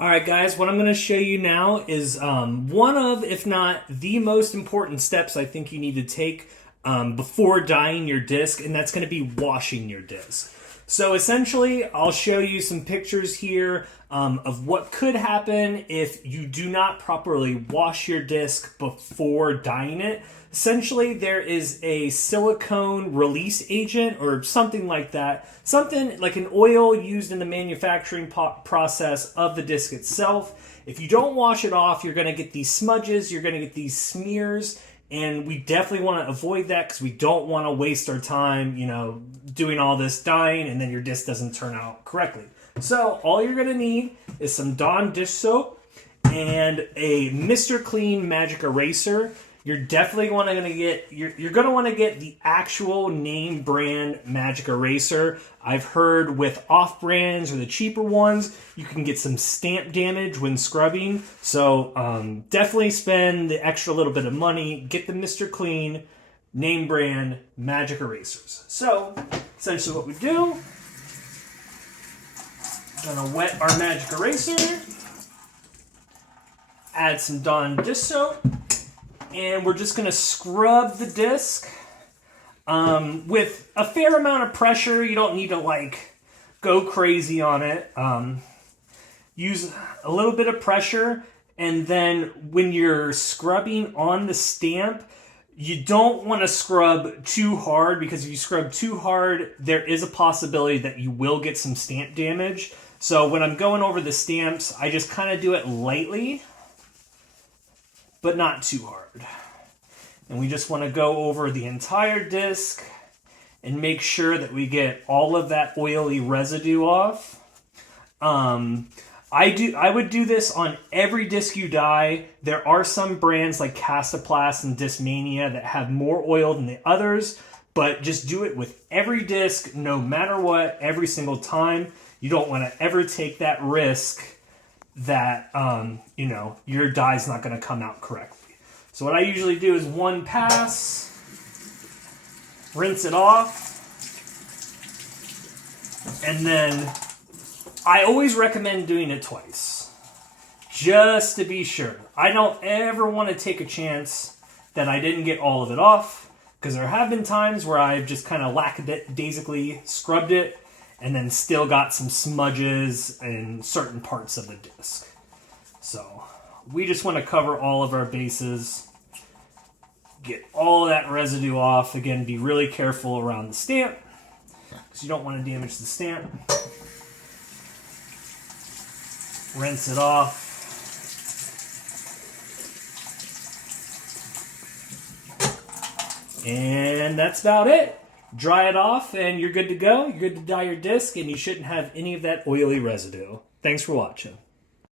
Alright guys, what I'm going to show you now is one of, if not the most important steps I think you need to take before dyeing your disc, and that's going to be washing your disc. So essentially, I'll show you some pictures here of what could happen if you do not properly wash your disc before dyeing it. Essentially, there is a silicone release agent or something like that. Something like an oil used in the manufacturing process of the disc itself. If you don't wash it off, you're going to get these smudges, you're going to get these smears, and we definitely want to avoid that because we don't want to waste our time, doing all this dyeing and then your disc doesn't turn out correctly. So all you're going to need is some Dawn dish soap and a Mr. Clean Magic Eraser. You're definitely going to get you're going to want to get the actual name brand Magic Eraser. I've heard with off brands or the cheaper ones, you can get some stamp damage when scrubbing. So definitely spend the extra little bit of money. Get the Mr. Clean name brand Magic Erasers. So essentially what we do, we're going to wet our Magic Eraser, add some Dawn dish soap, and we're just going to scrub the disc with a fair amount of pressure. You don't need to go crazy on it. Use a little bit of pressure, and then when you're scrubbing on the stamp, you don't want to scrub too hard, because if you scrub too hard, there is a possibility that you will get some stamp damage. So when I'm going over the stamps, I just kind of do it lightly, but not too hard. And we just want to go over the entire disc and make sure that we get all of that oily residue off. I would do this on every disc you dye. There are some brands like Castoplast and Discmania that have more oil than the others, but just do it with every disc, no matter what, every single time. You don't want to ever take that risk that your dye's not going to come out correctly. So what I usually do is one pass, rinse it off, and then I always recommend doing it twice, just to be sure. I don't ever want to take a chance that I didn't get all of it off, because there have been times where I've just kind of lackadaisically scrubbed it and then still got some smudges in certain parts of the disc. So we just want to cover all of our bases, get all of that residue off. Again, be really careful around the stamp, because you don't want to damage the stamp. Rinse it off. And that's about it. Dry it off and you're good to go. You're good to dye your disc, and you shouldn't have any of that oily residue. Thanks for watching.